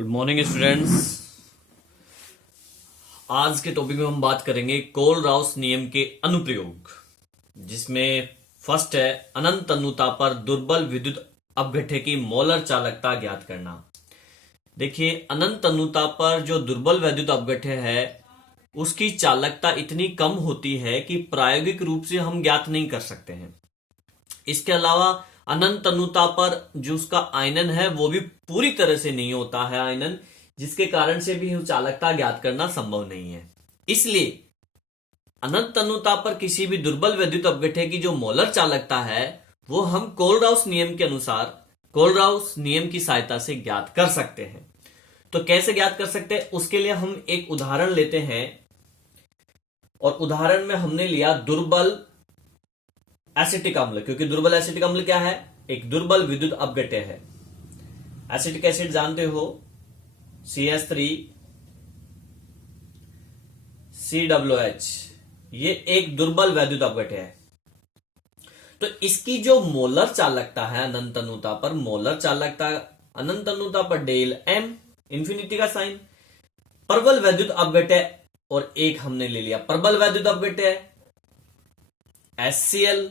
Good morning students. आज के topic में हम बात करेंगे कोलराउस नियम के अनुप्रयोग, जिसमें फर्स्ट है अनंत अनुता पर दुर्बल विद्युत अपघट्य की मोलर चालकता ज्ञात करना। देखिए, अनंत अनुता पर जो दुर्बल विद्युत अपघट्य है उसकी चालकता इतनी कम होती है कि प्रायोगिक रूप से हम ज्ञात नहीं कर सकते हैं। इसके अलावा अनंत अनुता पर जो उसका आयनन है वो भी पूरी तरह से नहीं होता है आयनन, जिसके कारण से भी चालकता ज्ञात करना संभव नहीं है। इसलिए अनंत अनुता पर किसी भी दुर्बल विद्युत अपघट्य की जो मोलर चालकता है वो हम कोलराउस नियम के अनुसार कोलराउस नियम की सहायता से ज्ञात कर सकते हैं। तो कैसे ज्ञात कर सकते हैं, उसके लिए हम एक उदाहरण लेते हैं। और उदाहरण में हमने लिया दुर्बल एसिटिक अम्ल, क्योंकि दुर्बल एसिटिक अम्ल क्या है? एक दुर्बल विद्युत अपघट्य है। एसिटिक एसिड जानते हो, CH3COOH, ये एक दुर्बल विद्युत अपघट्य है। तो इसकी जो मोलर चालकता है अनंत अनुता पर, मोलर चालकता अनंत अनुता पर डेल एम, इंफिनिटी का साइन, प्रबल विद्युत अपघट्य, और एक हमने ले लिया प्रबल विद्युत अपघट्य है HCl,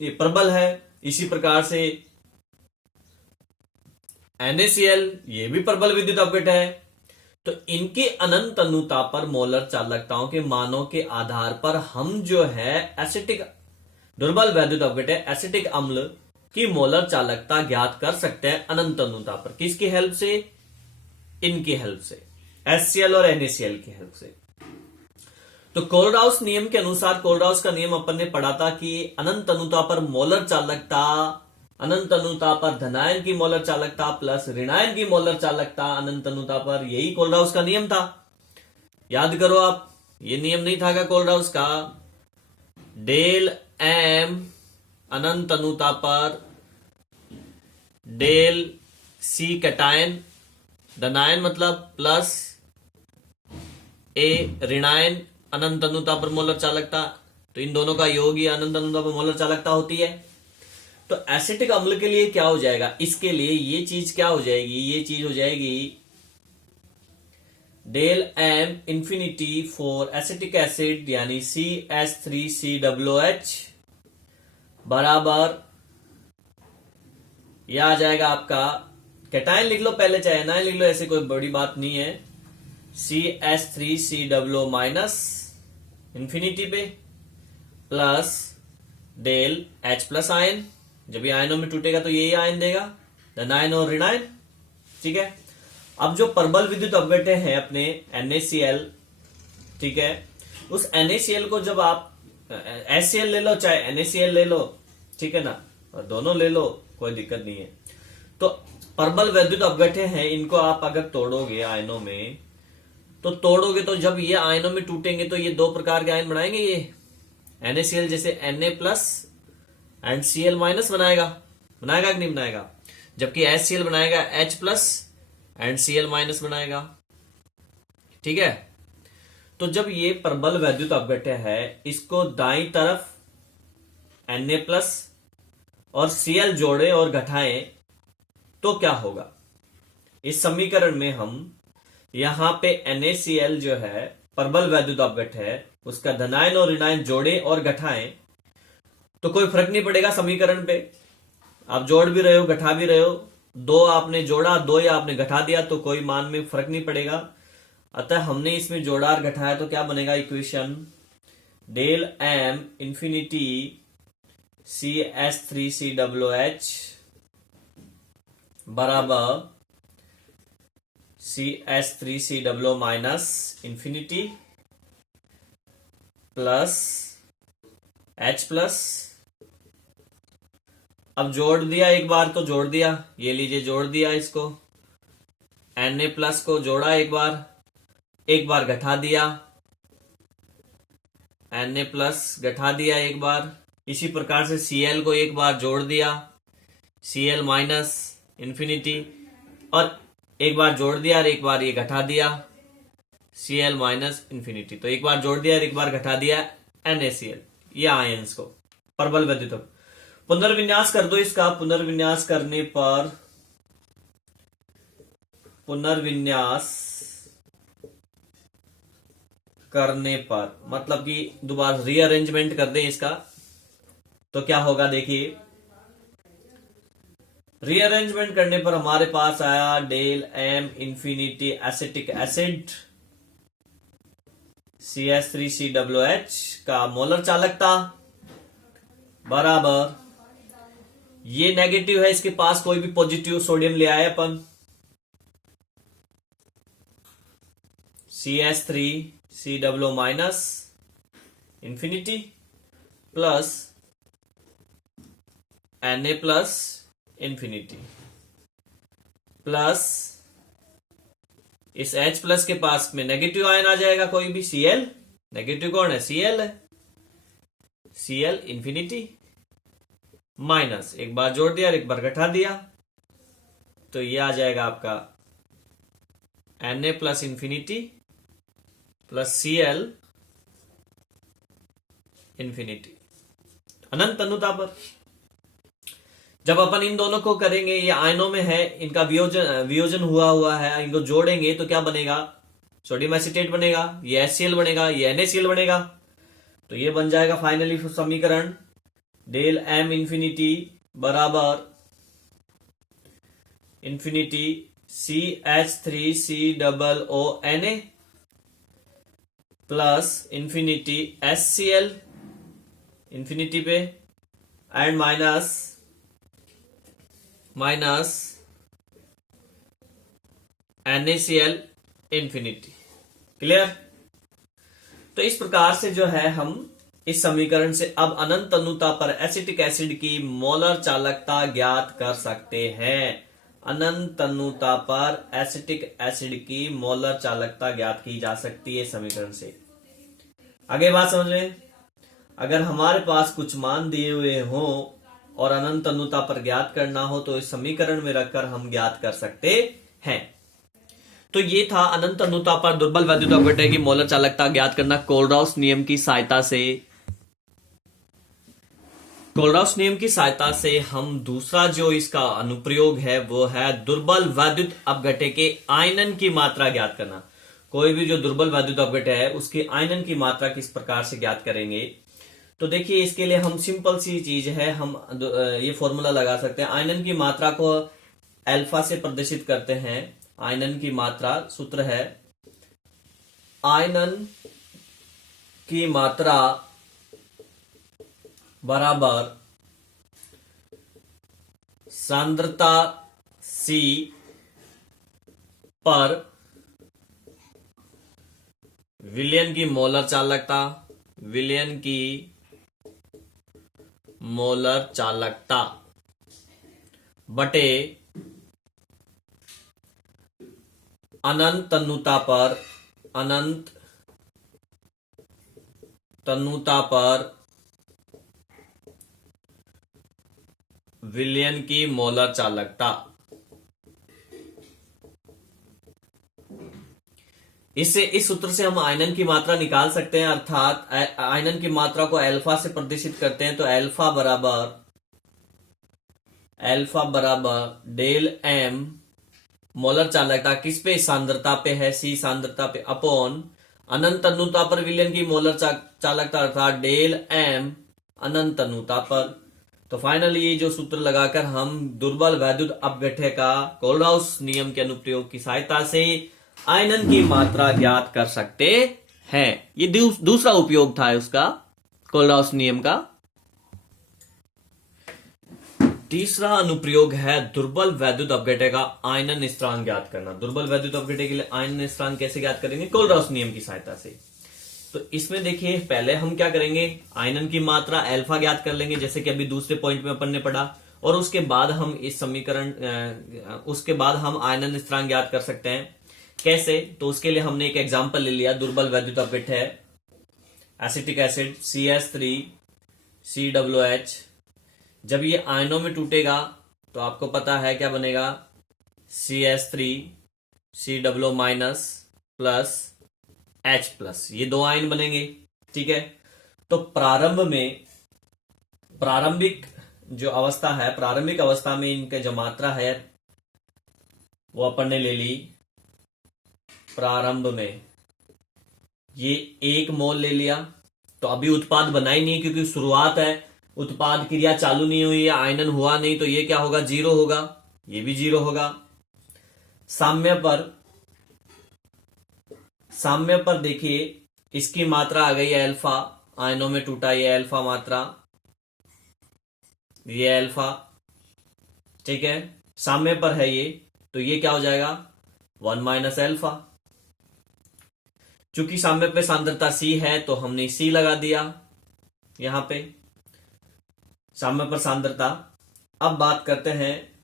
ये प्रबल है। इसी प्रकार से NaCl, ये भी प्रबल विद्युत अपघट्य है। तो इनके अनंत अनुता पर मोलर चालकताओं के मानों के आधार पर हम जो है एसिटिक दुर्बल विद्युत अपघट्य एसिटिक अम्ल की मोलर चालकता ज्ञात कर सकते हैं अनंत अनुता पर। किसकी हेल्प से? इनकी हेल्प से, HCl और NaCl की हेल्प से। तो कोलराउस नियम के अनुसार, कोलराउस का नियम अपन ने पढ़ा था कि अनंत अनुता पर मोलर चालकता, अनंत अनुता पर धनायन की मोलर चालकता प्लस ऋणायन की मोलर चालकता अनंत अनुता पर, यही कोलराउस का नियम था। याद करो आप, ये नियम नहीं था क्या कोलराउस का? डेल एम अनंत अनुता पर डेल सी कैटायन, धनायन मतलब प्लस ए ऋणायन अनंत अनुता पर मोलर चालकता, तो इन दोनों का योग ही अनंत अनुता पर मोलर चालकता होती है। तो एसिटिक अम्ल के लिए क्या हो जाएगा? इसके लिए ये चीज क्या हो जाएगी? ये चीज हो जाएगी del M infinity for acetic acid यानी CH3COOH बराबर, यह आ जाएगा आपका, कैटायन लिख लो पहले चाहे एनायन लिख लो, ऐसे कोई बड़ी बात नहीं है, CH3COO माइनस इंफिनिटी पे plus del H plus ion, जब ये आयनों में टूटेगा तो यही आयन देगा, धनायन और ऋणायन। ठीक है। अब जो प्रबल विद्युत अपघट्य है अपने NaCl, ठीक है, उस NaCl को जब आप HCl ले लो चाहे NaCl ले लो, ठीक है ना, और दोनों ले लो, कोई दिक्कत नहीं है। तो प्रबल विद्युत अपघट्य है, इनको आप अगर तोड़ोगे आयनों में, तो तोड़ोगे तो जब ये आयनों में टूटेंगे तो ये दो प्रकार के आयन बनाएंगे। ये NaCl जैसे Na plus and Cl minus बनाएगा कि नहीं बनाएगा, जबकि HCl बनाएगा H plus and Cl minus बनाएगा। ठीक है। तो जब ये प्रबल विद्युत अपघट्य है, इसको दाईं तरफ Na प्लस और Cl जोड़े और घटाएं तो क्या होगा? इस समीकरण में हम यहां पे NaCl जो है प्रबल विद्युत अपघट्य है, उसका धनायन और ऋणायन जोड़े और घटाएं तो कोई फर्क नहीं पड़ेगा समीकरण पे। आप जोड़ भी रहे हो घटा भी रहे हो, दो आपने जोड़ा, दो या आपने घटा दिया, तो कोई मान में फर्क नहीं पड़ेगा। अतः हमने इसमें जोड़ा और घटाया तो क्या बनेगा equation? Del M infinity CH3COOH बराबर CH3COO minus infinity plus H plus, अब जोड़ दिया एक बार तो जोड़ दिया, ये लीजिए जोड़ दिया इसको, Na प्लस को जोड़ा एक बार घटा दिया, Na प्लस घटा दिया एक बार, इसी प्रकार से Cl को एक बार जोड़ दिया, Cl माइनस इंफिनिटी, और एक बार जोड़ दिया और एक बार ये घटा दिया, Cl माइनस इंफिनिटी। तो एक बार जोड़ दिया और एक बार घटा दिया NaCl, ये आयंस को प्रबल विद्युत। पुनर्विन्यास कर दो इसका, पुनर्विन्यास करने पर पुनर्विन्यास करने पर, मतलब कि दोबारा रीअरेंजमेंट कर दें इसका, तो क्या होगा देखिए, रीअरेंजमेंट करने पर हमारे पास आया del M infinity acetic acid CH3COOH का मोलर चालकता बराबर, ये नेगेटिव है, इसके पास कोई भी पॉजिटिव सोडियम ले आए अपन, CH3COO minus infinity plus Na plus infinity plus इस H प्लस के पास में नेगेटिव आयन आ जाएगा, कोई भी Cl, नेगेटिव कौन है, Cl है, Cl इंफिनिटी माइनस, एक बार जोड़ दिया और एक बार घटा दिया, तो ये आ जाएगा आपका Na plus infinity plus Cl infinity अनंत अनुता पर। जब अपन इन दोनों को करेंगे, ये आयनों में है, इनका वियोजन हुआ है, इनको जोड़ेंगे तो क्या बनेगा, सोडियम एसीटेट बनेगा, ये HCl बनेगा, ये NaCl बनेगा, तो ये बन जाएगा फाइनली समीकरण डेल एम इंफिनिटी बराबर infinity CH3COONA plus infinity HCl infinity पे and minus NaCl infinity. Clear? तो इस प्रकार से जो है हम इस समीकरण से अब अनंत अनुता पर एसिटिक एसिड की मोलर चालकता ज्ञात कर सकते हैं। अनंत अनुता पर एसिटिक एसिड की मोलर चालकता ज्ञात की जा सकती है समीकरण से। आगे बात समझ रहे हैं? अगर हमारे पास कुछ मान दिए हुए हों और अनंत अनुता पर ज्ञात करना हो तो इस समीकरण में रखकर हम ज्ञात कर सकते हैं। तो ये था अनंत अनुता पर दुर्बल वैद्युत अपघटन की मोलर चालकता ज्ञात करना कोलराउस नियम की सहायता से। कोलराउस नियम की सहायता से हम दूसरा जो इसका अनुप्रयोग है वो है दुर्बल वैद्युत अपघटन के आयनन की मात्रा ज्ञात करना। कोई भी जो दुर्बल वैद्युत अपघटन है उसके आयनन की मात्रा किस प्रकार से ज्ञात करेंगे, तो देखिए इसके लिए हम सिंपल सी चीज है, हम ये फॉर्मूला लगा सकते हैं। आयनन की मात्रा को अल्फा से प्रदर्शित करते हैं। आयनन की मात्रा सूत्र है आयनन की मात्रा बराबर सांद्रता C पर विलयन की मोलर चालकता, विलयन की मोलर चालकता बटे अनंत तन्नुता पर, अनंत तन्नुता पर विलयन की मोलर चालकता। इससे इस सूत्र से हम आयनन की मात्रा निकाल सकते हैं, अर्थात आयनन की मात्रा को अल्फा से प्रदर्शित करते हैं तो अल्फा बराबर डेल एम मोलर चालकता किस पे, सांद्रता पे है, C सांद्रता पे, अपॉन अनंत तन्नुता पर विलयन की मोलर चालकता अर्थात डेल एम अनंत तन्नुता पर। तो फाइनली ये जो सूत्र लगाकर हम दुर्बल वैद्युत अपघटन का कोलराउस नियम के अनुप्रयोग की सहायता से आयनन की मात्रा ज्ञात कर सकते हैं। ये दूसरा उपयोग था उसका, कोलराउस नियम का। तीसरा अनुप्रयोग है दुर्बल वैद्युत अपघटन का आयनन स्थिरांक ज्ञात करना। दुर्बल वैद्युत अपघटन के लिए आयनन स्थिरांक कैसे ज्ञात करेंगे, कोलराउस नियम की सहायता से। तो इसमें देखिए पहले हम क्या करेंगे, आयनन की मात्रा अल्फा ज्ञात कर लेंगे, जैसे कि अभी दूसरे पॉइंट में अपन ने पढ़ा, और उसके बाद हम इस समीकरण उसके बाद हम आयनन स्थिरांक ज्ञात कर सकते हैं। कैसे, तो उसके लिए हमने एक एग्जांपल ले लिया। दुर्बल वैद्युत अपघटन है एसिटिक एसिड CH3COOH, जब ये आयनों में टूटेगा तो आपको पता है क्या बनेगा, CH3COO minus plus H plus, ये दो आयन बनेंगे। ठीक है, तो प्रारंभिक जो अवस्था है, प्रारंभिक अवस्था में इनका जो मात्रा है वो अपन ने ले ली प्रारंभ में ये 1 मोल ले लिया, तो अभी उत्पाद बना ही नहीं क्योंकि शुरुआत है, उत्पाद क्रिया चालू नहीं हुई है, आयनन हुआ नहीं, तो ये क्या होगा, 0 होगा, ये भी 0 होगा। साम्य पर देखिए इसकी मात्रा आ गई है अल्फा, आयनों में टूटा ये अल्फा मात्रा, ये अल्फा, ठीक है, साम्य पर है ये, तो ये क्या हो जाएगा 1 माइनस अल्फा। चूंकि साम्य पे सांद्रता C है तो हमने C लगा दिया यहां पे, साम्य पर सांद्रता। अब बात करते हैं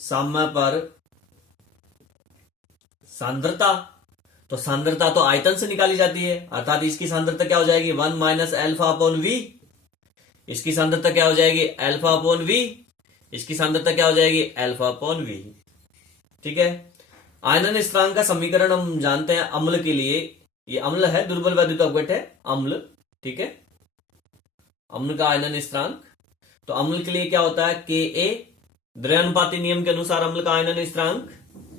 साम्य पर सांद्रता, तो सांद्रता तो आयतन से निकाली जाती है, अर्थात इसकी सांद्रता क्या हो जाएगी 1 माइनस अल्फा अपॉन V, इसकी सांद्रता क्या हो जाएगी अल्फा अपॉन V, इसकी सांद्रता क्या हो जाएगी अल्फा अपॉन V, ठीक है। आयनन स्थिरांक का समीकरण हम जानते हैं अम्ल के लिए, ये अम्ल है, दुर्बल वैद्युत अपघट है अम्ल, ठीक है, अम्ल का आयनन स्थिरांक। तो अम्ल के लिए क्या होता है Ka, द्रव्यानुपाती नियम के अनुसार अम्ल का आयनन स्थिरांक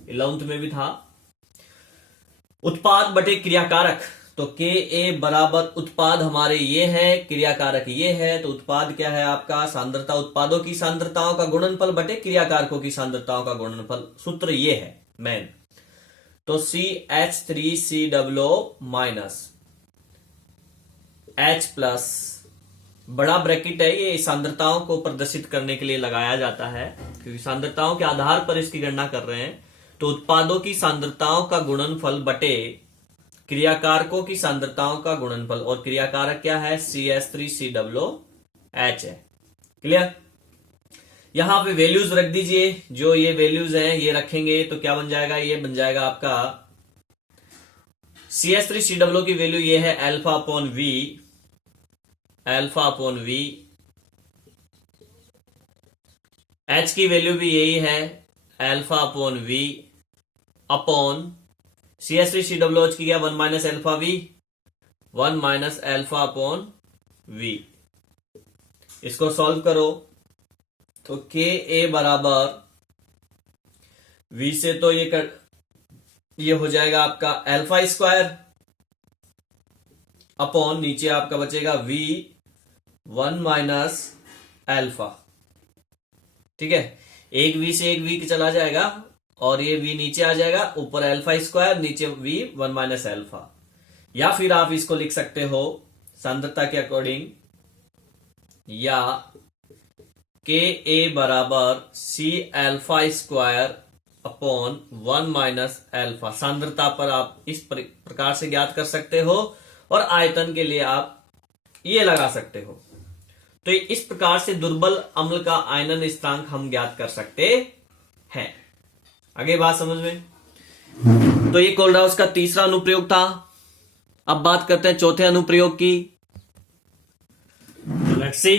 11th में भी था। उत्पाद बटे क्रियाकारक, तो Ka बराबर उत्पाद हमारे ये है, क्रियाकारक ये है, तो उत्पाद क्या है आपका सांद्रता, उत्पादों की सांद्रताओं का गुणनफल बटे क्रियाकारकों की सांद्रताओं का गुणनफल, सूत्र ये है मेन। तो CH3COO माइनस H प्लस, बड़ा ब्रैकेट है, ये सांद्रताओं को प्रदर्शित करने के लिए लगाया जाता है क्योंकि सांद्रताओं के आधार पर इसकी गणना कर रहे हैं। तो उत्पादों की सांद्रताओं का गुणनफल बटे क्रियाकारकों की सांद्रताओं का गुणनफल, और क्रियाकारक क्या है CH3COOH है, क्लियर। यहां पे वैल्यूज रख दीजिए, जो ये वैल्यूज हैं ये रखेंगे तो क्या बन जाएगा, ये बन जाएगा आपका CH3COO की वैल्यू ये है alpha upon V, alpha upon V, H की वैल्यू भी यही है alpha upon V upon CH3COOH की क्या 1 minus alpha V, 1 minus alpha upon V। इसको सॉल्व करो तो Ka बराबर V से तो ये हो जाएगा आपका अल्फा स्क्वायर अपॉन नीचे आपका बचेगा V 1 माइनस अल्फा, ठीक है, एक V से एक V चला जाएगा और ये V नीचे आ जाएगा, ऊपर अल्फा स्क्वायर नीचे V 1 माइनस अल्फा। या फिर आप इसको लिख सकते हो सांद्रता के अकॉर्डिंग, या Ka बराबर C alpha square upon 1 minus alpha, सांद्रता पर आप इस प्रकार से ज्ञात कर सकते हो और आयतन के लिए आप ये लगा सकते हो। तो इस प्रकार से दुर्बल अम्ल का आयनन स्थिरांक हम ज्ञात कर सकते हैं। आगे बात समझ में। तो ये कोलराउस का तीसरा अनुप्रयोग था। अब बात करते हैं चौथे अनुप्रयोग की। लेट्स सी,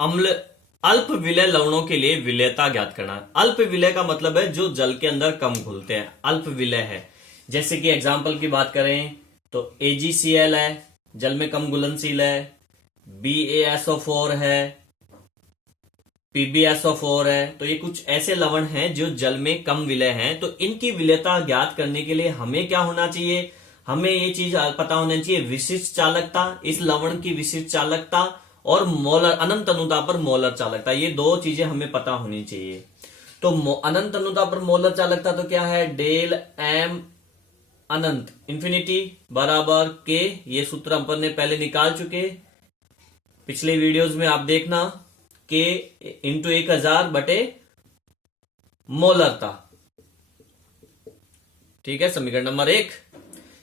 अम्ल अल्प विलय लवणों के लिए विलयता ज्ञात करना। अल्प विलय का मतलब है जो जल के अंदर कम घुलते हैं, अल्प विलय है। जैसे कि एग्जाम्पल की बात करें तो AgCl है, जल में कम घुलनशील है, BaSO4 है, PbSO4 है। तो ये कुछ ऐसे लवण हैं जो जल में कम विलय हैं। तो इनकी विलयता ज्ञात करने के लिए हमें क्या होना चाहिए, हमें ये चीज पता होना चाहिए विशिष्ट चालकता, इस लवण की विशिष्ट चालकता, और मोलर अनंत अनुता पर मोलर चालकता, ये दो चीजें हमें पता होनी चाहिए। तो अनंत अनुता पर मोलर चालकता तो क्या है, डेल M अनंत इंफिनिटी बराबर K, ये सूत्र अपन ने पहले निकाल चुके पिछले वीडियोस में, आप देखना, K इंटू 1000 बटे मोलरता, ठीक है, समीकरण नंबर 1।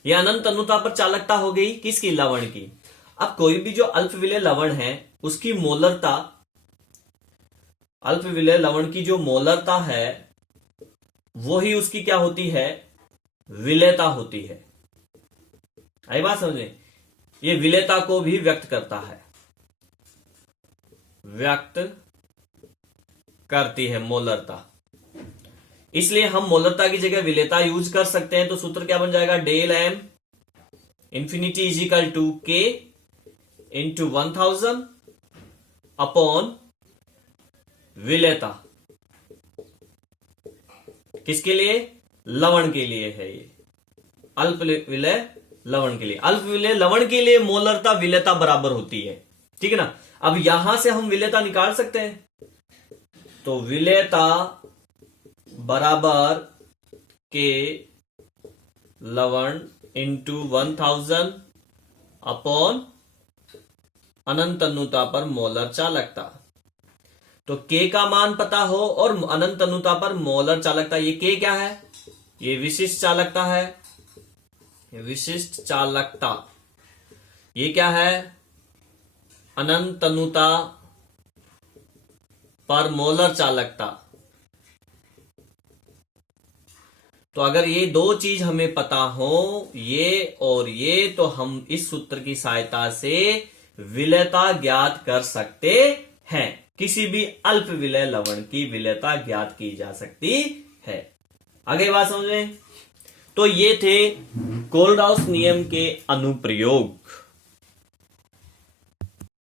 यह अनंत अनुता पर चालकता हो गई किसकी, लवण की। अब कोई भी जो अल्प विलय लवण है उसकी मोलरता, अल्प विलय लवण की जो मोलरता है वो ही उसकी क्या होती है, विलयता होती है। आई बात समझे, ये विलयता को भी व्यक्त करता है, व्यक्त करती है मोलरता। इसलिए हम मोलरता की जगह विलयता यूज कर सकते हैं। तो सूत्र क्या बन जाएगा, del M infinity is equal to K into 1000 upon विलयता, किसके लिए, लवण के लिए है ये, अल्प विलय लवण के लिए। अल्प विलय लवण के लिए मोलरता विलेयता बराबर होती है, ठीक है ना। अब यहां से हम विलेयता निकाल सकते हैं, तो विलेयता बराबर के लवण इंटू 1000 अपॉन अनंत अनुता पर मोलर चालकता। तो K का मान पता हो और अनंत अनुता पर मोलर चालकता, ये K क्या है, ये विशिष्ट चालकता है, विशिष्ट चालकता। ये क्या है, अनंत अनुता पर मोलर चालकता। तो अगर ये दो चीज हमें पता हो, ये और ये, तो हम इस सूत्र की सहायता से विलेयता ज्ञात कर सकते हैं। किसी भी अल्प विलय लवण की विलेयता ज्ञात की जा सकती है। आगे बात समझें। तो ये थे कोलराउस नियम के अनुप्रयोग।